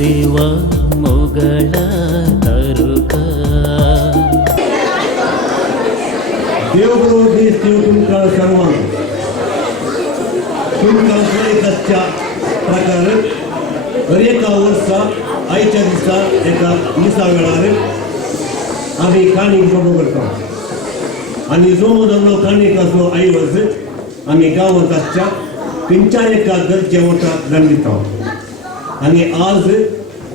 देवा मोगला तरुका देवगुरु देश तुमका सर्वांना तुमका कलेच्या प्रकारे एका वर्षा आईच्या दिसा एका मिसा वेळार आम्ही काणी जोडो करता आणि जोमो जमलो काणी कसो आई वर्ष आम्ही गावाच्या पिंचा एका गरजे मोठा दंड दिता आणि आज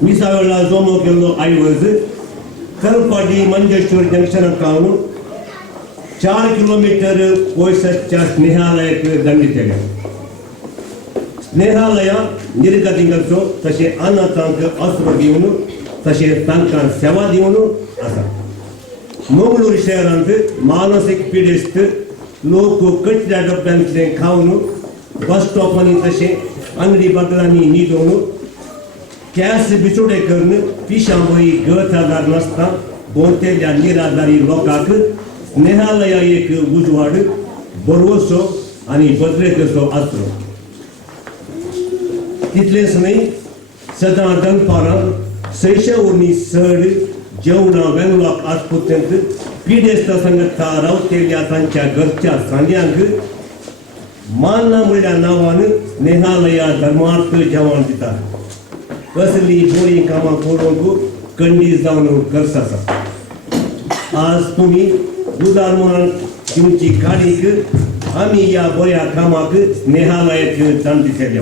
मिसा वेळा जोमो केलो आई वर्ष करपाटी मंजेश्वर जंक्शन कावून 4 किलोमीटर वयसच्या स्नेहालयाक दंड दिले स्नेहालय निर्गतिकाचो तसे अनाथांक अस्त्र दिवन तसे तांकां सेवा दिवन आसा मंगळूर शहरांत मानसिक पिडेस्त लोक कटल्या डब्यांतले खावन बस स्टॉपांनी तसे अंगडी बागलांनी न्हिदोवन कॅस बिचोडे करून पिशांबरी गळतादार नासता कोणत्या निराधारी लोकांक स्नेहालया एक उजवाड बरोवसो आणि बदलेचो आसरो तितलेच नाही सदां दनपारां 600 उर्नी सड जेवणां वेंगलोक आसपुत्यांत पिडेस्त संगता रावतेल्या तांच्या घरच्या सांग्यांक मानना म्हणल्या नांवान स्नेहालया धर्मार्थ जेवण दिता कसली बोरी कामां करूंक कंडी जावन खर्च आसा आज तुम्ही उदार म्हणून तुमची काडीक आम्ही या बऱ्या कामाक स्नेहालयाक दान दितले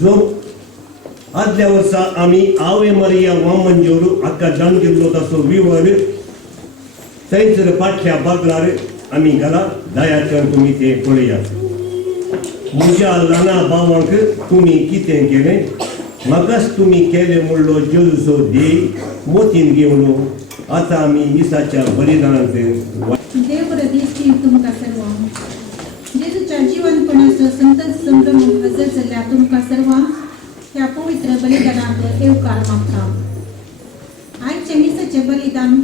जो आदल्या वर्सा आम्ही आवे मरिया वामंजोर हाका दान दिल्लो तसो विवर थंयसर फाटल्या बागलार आम्ही घाला दया करून तुम्ही ते पळयात म्हज्या ल्हाना भावांक तुम्ही कितें केलें म्हाकाच तुम्ही केलें म्हणलो जेजूचो देय मोतीन घेवन आता आम्ही मिसाच्या बलिदानांत देव प्रदेश तुमका सर्व जेजूच्या जीवनपणाचो संतत संभ्रम हजर जाल्ल्या तुमका सर्व ह्या पवित्र बलिदानाक येवकार मागता आयचे मिसाचे बलिदान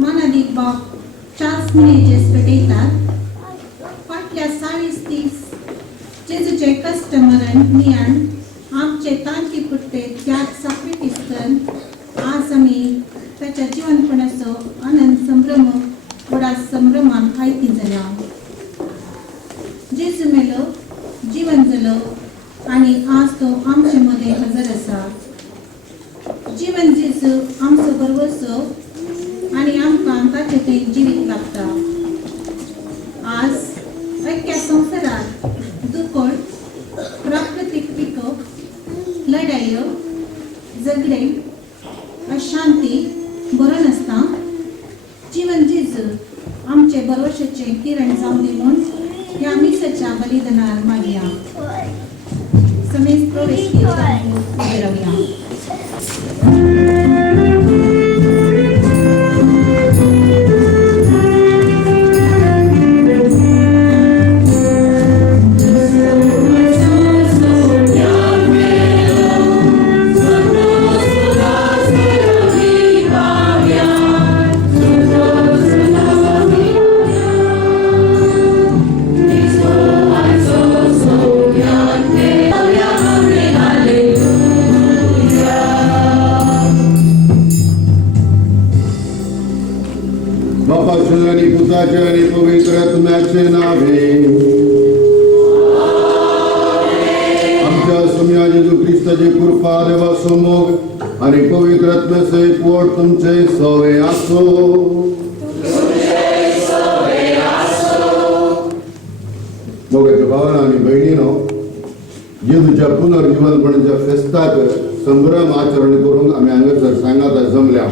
मानादीक बाप चार्ल्स मिनेजेस पेटयतात फाटल्या 40-30 जेजूचे कश्ट मरण नियान आमचे तांती पुट्टे त्याग सॅक्रिफिस आज आम्ही त्याच्या जीवनपणाचो आनंद संभ्रम व्हडा संभ्रमान आयती जाल्या जेजू मेलो जीवन जालो आणि आज तो आमचे मध्ये हजर आसा जीवन जेजू आमचो बरोवरचो आणि आमकां ताचे थंय जिवीत लागता आज अख्ख्या संवसारात दुखळ प्राकृतिक पिको लढायो झगडे अशांती बरो नासता जीवन जेजू आमचे भरोशाचे किरण जावन दी म्हूण ह्या मिसाच्या बलिदानार मागया समेत प्रवेश उबे रावया बापाच्या आणि पुताच्या आणि पवित्र आत्म्याचे नावे आमच्या सम्या जेजू ख्रिस्ताची कृपा देवा समोग आणि पवित्र आत्म्याचे पोट तुमचे सवे आसो मोगाच्या भावांनो आणि बहिणीनो जेजूच्या पुनर्जीवनपणाच्या फेस्ताक संभ्रम आचरण करूंक आम्ही हांगासर सांगात जमल्या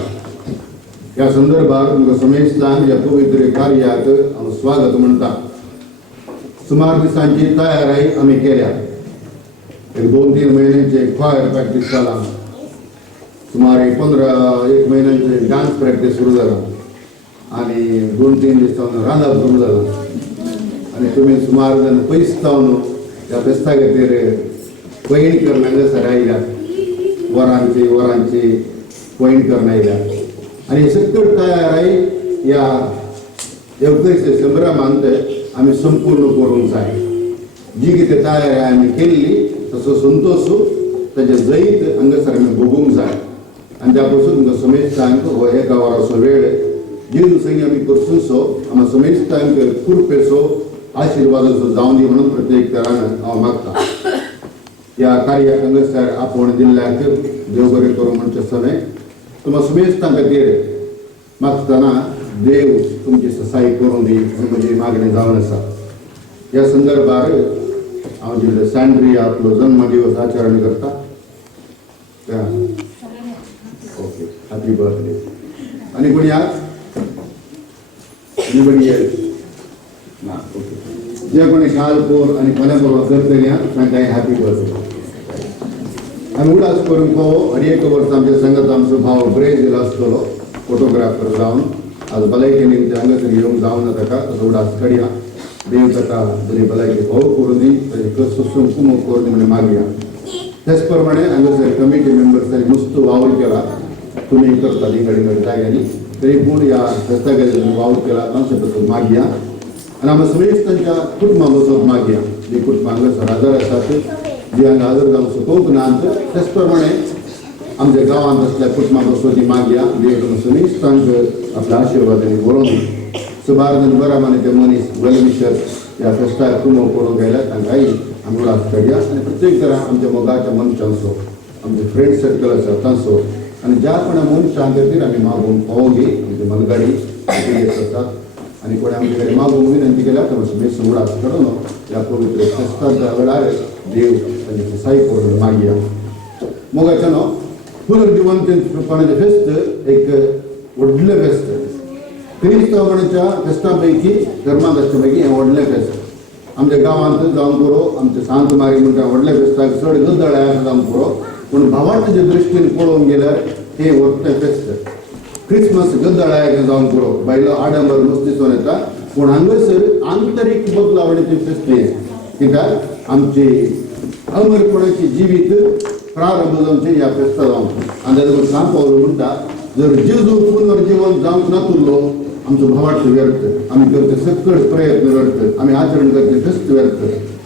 या संदर्भात तुमकां समेस्तान या पवित्र कार्याक हांव स्वागत म्हणटा सुमार दिसांची तयारी आमी केल्या एक 2-3 महिन्यांचे क्वायर प्रॅक्टीस जाला सुमारे 1 महिन्यांचे डान्स प्रॅक्टिस सुरू झाला आणि 2-3 दिवसांनी रांदप सुरू झाला आणि तुम्ही सुमार जण पयस जावन त्या फेस्ता खातीर पैंग करून हांगासर आयल्या वरांची पैंग करून आयल्या आणि सकट तयारी ह्या येवकरीचे संभ्रमांत आमी संपूर्ण करूंक जाय जी कितें तयारी आमी केल्ली तसो संतोष ताचे जैत हांगासर आमी भोगूंक जाय आनी त्या पासून तुमकां समेस्तांक हो 1 वराचो वेळ जेजू संगी आमी करचुसो आमी समेस्तांक कृपेचो आशिर्वादाचो जावन दी म्हणून प्रत्येक तरान हांव मागता ह्या कार्याक हांगासर आपोवण दिल्ल्याक देव बरें करूं म्हणचे समय तुमकां समेस्तां खातीर मागतना देव तुमची ससाई करून दी म्हजी मागणी जावन आसा ह्या संदर्भार हांव जिल्लो सँड्रिया आपलो जन्मदिवस आचरण करता ओके हॅपी बर्थडे आनी कोणी आज एनीबडी एल्स ना ओके जे कोणी काल पोर आनी फाल्यां परवा करतली तांकां हॅपी बर्थडे आनी उडास करून पळोव 1.5 वर्स आमच्या संगत आमचो भाव ब्रेजील आसतलो फोटोग्राफर जावन आज भलायकेन हांगासर येवंक जावना ताका तसो उडास काडया देव ताका बरी भलायकी भोव करून दी ताजे कसो कुमो करून दी म्हणून मागया तेच प्रमाणे हांगासर कमिटी मेंबर्सांनी मस्त वावर केला तुम्ही करता लिंगडी जाग्यांनी तरी पूण ह्या फेस्ता खातीर वावर केला तांचे बद्दल मागया आनी आमी सगळींच तांच्या कुटुंबां बसोवप मागया जी कुटुंबां हांगासर हजर आसात जी हांगा हजर जावंक शकूंक नात तेच प्रमाणे आमच्या गांवांत असल्या कुटुंबां बसोवची मागया देव सगळींच तांकां आपल्या आशिर्वादांनी वळोवन सुबार्दन बरा माने ते मनीस वेलविशर ह्या फेस्ताक कुमो करूंक गेल्या तांकांय आमी उडास काडया आनी प्रत्येक तरा आमच्या मोगाच्या मनशांचो आमचे फ्रेंड सर्कल आसा तांचो आनी ज्या कोणा मनशां खातीर आमी मागूंक पळोवंक आमची मनगाडी आसात आनी कोणी आमचे कडेन मागूंक विनंती केल्या तर समेस्त उडास काडून ह्या पवित्र फेस्ताच्या वेळार देव तांची ससाई करून मागया मोगाच्यान पुनर्जिवंतपणाचें फेस्त एक व्हडलें फेस्त क्रिस्तवाच्या फेस्तां पैकी धर्मादाच्या पैकी हें व्हडलें फेस्त आमच्या गांवांत जावं पुरो आमच्या सांत मारी म्हणटा व्हडल्या फेस्ताक चड गद्दळ्या जावं पुरो पूण भावार्थाच्या दृश्टीन पळोवंक गेल्यार हें व्हडलें फेस्त क्रिसमस गद्दळ्याक जावं पुरो भायलो आडंबर दिसून येता पूण हांगासर आंतरीक बदलावणेचें फेस्त हें कित्याक आमची अमरपणाची जिवीत प्रारंभ जावचें ह्या फेस्ता जावन आनी तातूंत सांत पावलो म्हणटा जर जेजू पुनर्जीवन जावंक नासलो आमचो भावार्थ व्यर्थ आमी करते सकट प्रयत्न व्यर्थ आमी आचरण करते फेस्त व्यर्थ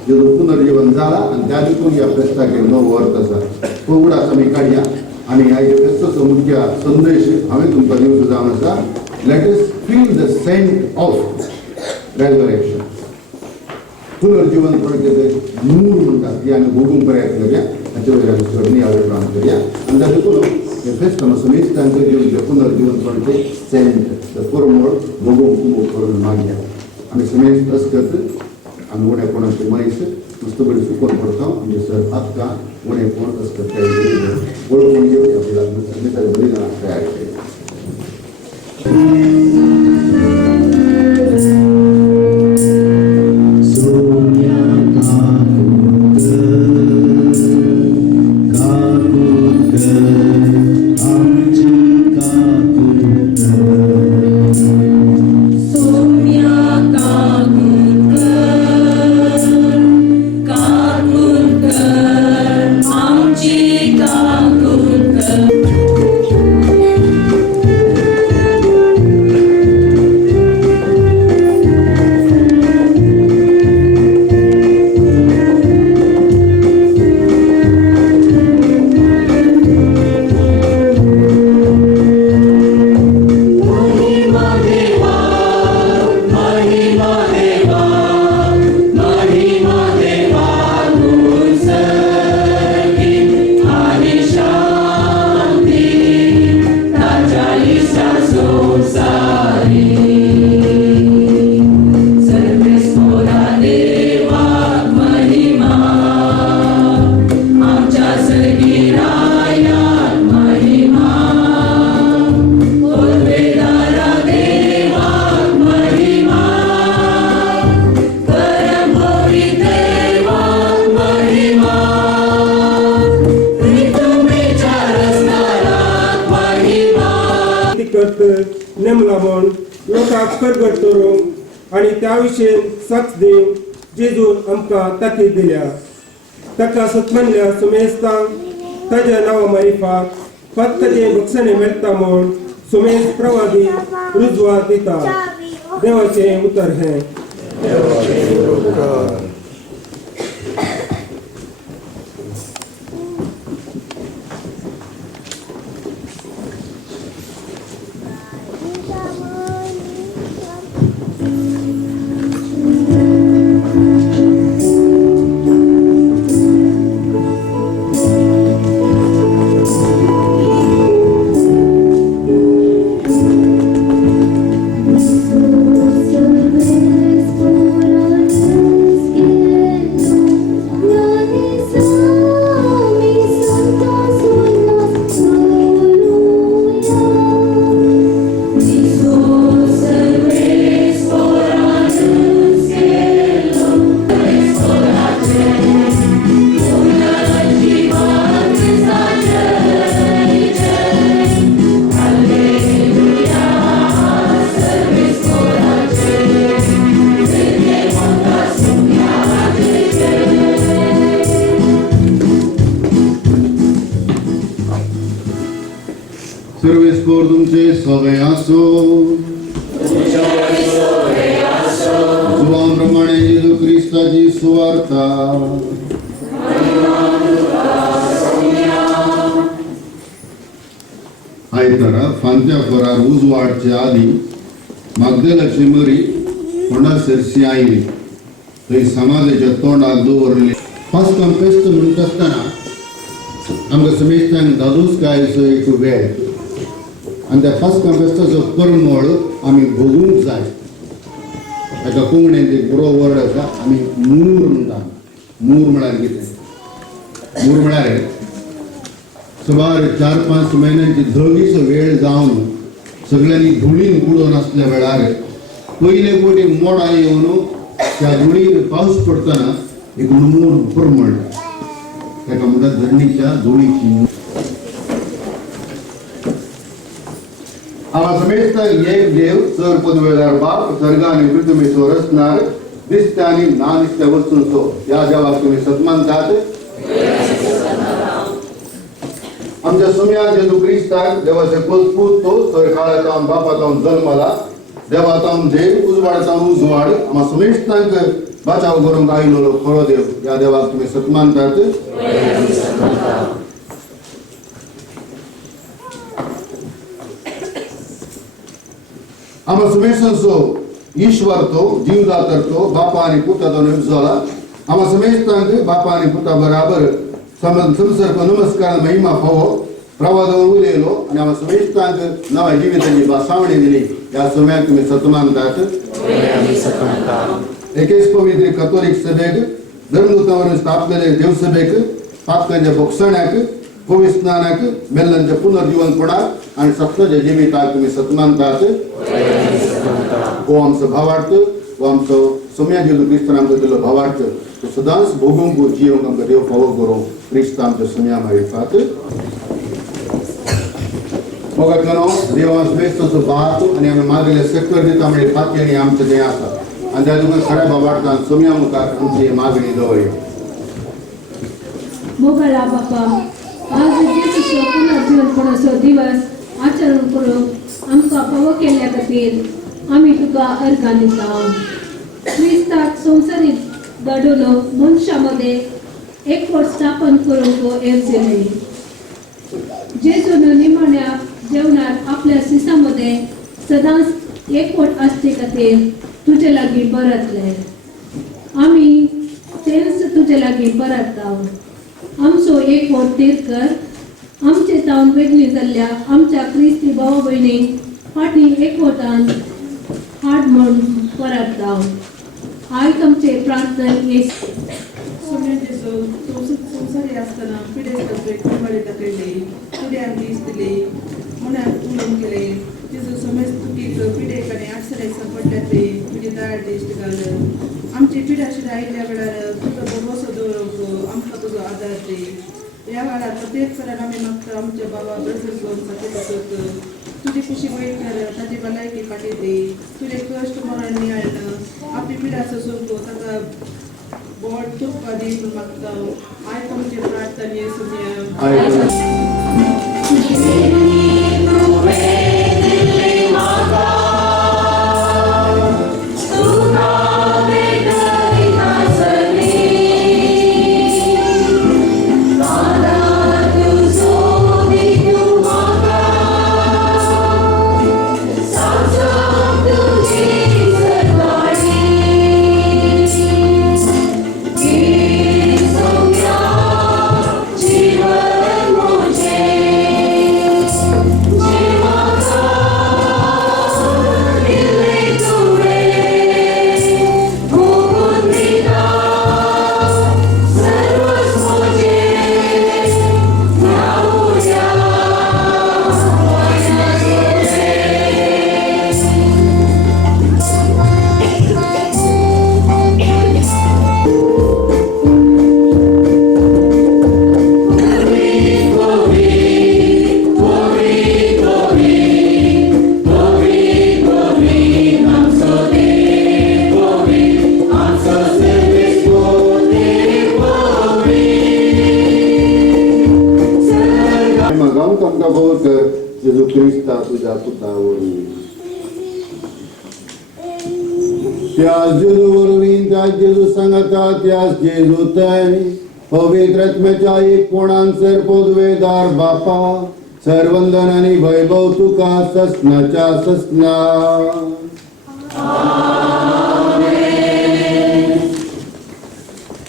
जेजू पुनर्जीवन जाला आनी त्या देखून ह्या फेस्ताक एक नवो अर्थ आसा तो उडास आमी काडया आनी ह्या फेस्ताचो मुख्य संदेश हांवें तुमकां दिवचो जावन आसा let us feel the scent of resurrection पुनर्जीवन पळयते नूर म्हणटात ती आमी भोगूंक प्रयत्न करया हाचे वयल्यान सरणी आवेदन करया आनी त्या देखून हे फेस्त समेस्त तांकां जेवचे पुनर्जीवन पळयते सेंट परमळ भोगूंक करून मागया आमी समेस्त अस करत आमी उणे कोणाचे मनीस नुस्तें बरें सुकोवन पडटा म्हणजे सर आत्का उणे कोण अस करता वळखून घेवया आपल्याला बरी तयार केली Thank you. परत नेमला म्हण लोकांक प्रगट करूंक आनी त्या विशयी साक्ष दिवंक जेजून आमकां ताकीद दिल्या. ताका सतमनल्या सुमेस्तांक ताज्या नांवा मारिफात फकतें बक्षणे मेळटा म्हूण सुमेज प्रवादी रुजवात दिता. देवाचें उतर हें. सर्वेस्पोर तुमचे सवय आसो. जुवांप्रमाणे जेजू क्रिस्ताची सुवार्ता. आयतारा फांत्या फरार उजवाडचे आदी मागदेलाची मरी फोंडासरशी आयली. थंय समाजाच्या तोंडाक दवरले पास्कां फेस्त म्हणटा आसतना आमकां समेस्तांक दादूस काय असो एक वेळ आनी त्या पास्कां फेस्ताचो परमळ आमी भोगूंक जाय. ताका कोंकणींत एक बरो वर्ड आसा आमी मूर म्हणटा. मूर म्हळ्यार कितें? मूर म्हळ्यार सुमार 4-5 म्हयन्यांची धगीचो वेळ जावन सगळ्यांनी धुळीन बुडोवन आसल्या वेळार पयले फावटी मोडां येवन त्या धुळीर पावस पडटना एक मूर परमळ ताका म्हणटात धरणीच्या धुळीची. आम्हा समेस्त एक देव चर पदवेदार बाप सर्ग आनी पृथ्वीचो रचणार दिसत्या आनी ना दिसत्या वस्तूंचो ह्या देवाक तुमी सतमानतात. आमच्या सुम्या जेजू क्रिस्ताक देवाचे कोजपूत तो सर काळातावन बापातावन जल्मला. देवातावन देव उजवाडातावन उजवाड आम्हा समेस्तांक बाचाव करूंक आयिल्लो खरो देव ह्या देवाक तुमी सतमानतात. आम्हा समेस्तांचो ईश्वर तो जीवदातर तो बापा आनी पुताचो निर्जला. आम्हा समेस्तांक बापा आनी पुता बराबर संसर्ग नमस्कार महिमा फावो प्रवादावर उलयलो आनी आम्हा समेस्तांक नव्या जिविताची बासावणी दिली. ह्या सुम्याक तुमी सतमानतात. एकेच पवित्र कॅथोलिक सभेक धर्मदूतावरून स्थापलेले देवसभेक पातकांच्या भोगसण्याक पवित्र स्नानाक मेल्लांच्या पुनर्जीवनपणाक आनी सत्याच्या जिविताक तुमी सतमानतात. हो आमचो भावार्थ हो आमचो सुम्या जेजू क्रिस्तान आमकां दिल्लो भावार्थ तो सदांच भोगूंक जियोंक आमकां देव फावो करूं क्रिस्त आमच्या सुम्या मारिफात. मोगातलो देव आमचो बात आनी आमी मागिल्ले सेक्टर दिता म्हणजे फाती आनी आमचें जें आसा आनी त्या तुका खऱ्या भावार्थान सुम्या मुखार आमची मागणी दवरया. मोगला बापा आज जेजूचो पुनर्जीवनपणाचो दिवस आचरण करूंक आमकां फावो केल्ल्या खातीर आमी तुका अर्गां दिता. क्रिस्ताक संवसारीक घडोवन मनशा मदें एकवट स्थापन करूंक तो येवजले. जेजून निमाण्या जेवणात आपल्या सिसां मदें सदांच एकवट आसचे खातीर तुजे लागीं परतले. आमी तेंच तुजे लागीं परतता. आमचो एकवट तीर कर. आमचे तावन वेगळी जाल्ल्या आमच्या क्रिस्ती भाव भयणीक फाटीं एकवटान हाड म्हूण परतता. आयज आमचे प्रार्थन येस संवसारी आसतना पिडेस्तांचें कुंबाडी दाखयली पिड्याक दीस दिले मनाक उलोवंक केले. जेजू समेज तुकीक पिडेक आनी आडसड्याक पडल्या ते तुजे दाळ दिश्ट घाल. आमची पिड्या शिड्या आयिल्ल्या वेळार तुजो भरवसो दवरूंक आमकां तुजो आदार दे. ह्या वेळार प्रत्येक फरार आमी मागता आमच्या बाबा ब्रदर्स तुजी कुशी वाईट कर ताची भलायकी पाठयते तुझे कष्ट मरण नियाळणं आपली पिढा सोडतो ताका बोट तुका दी म्हणून मागता आयको म्हणजे प्रार्थना येसूया Jesu Krista tuझ्या पुतावरून त्यास जेजू वरवीं त्यास जेजू सांगता त्यास जेजू तय पवित्र आत्म्याच्या एक कोणांसर पदवेदार बापा सर्वंदन आणि वैभव तुका ससनाच्या ससना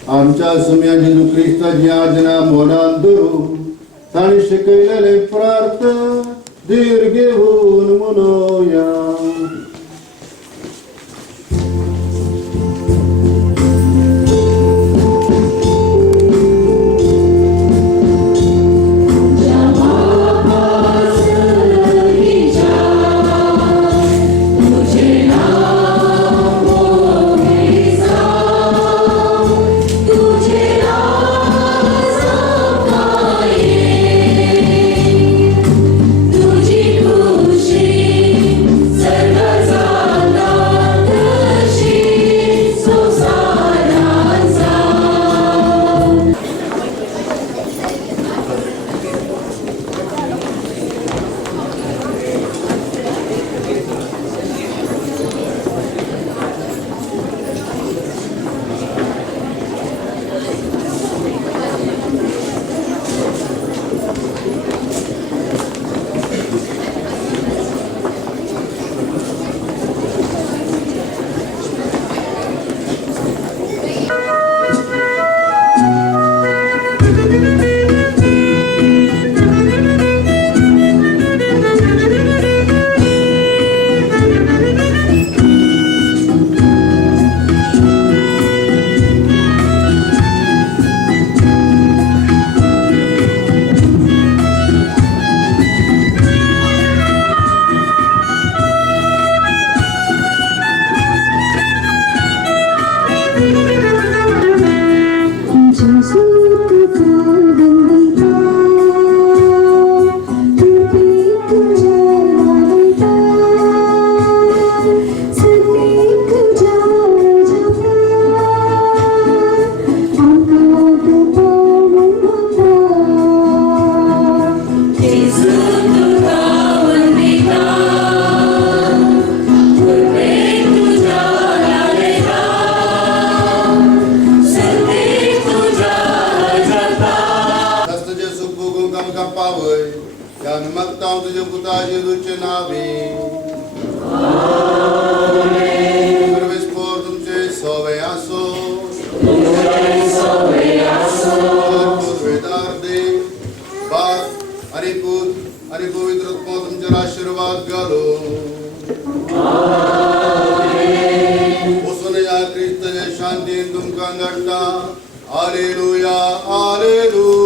आमच्या सुम्या जेजू ख्रिस्ताची आज्ञा मोनात धरून ताणी शिकयलेले प्रार्थना धीर घेऊन म्हणूया शांती तुमकां घडटा हालेलुया हालेलुया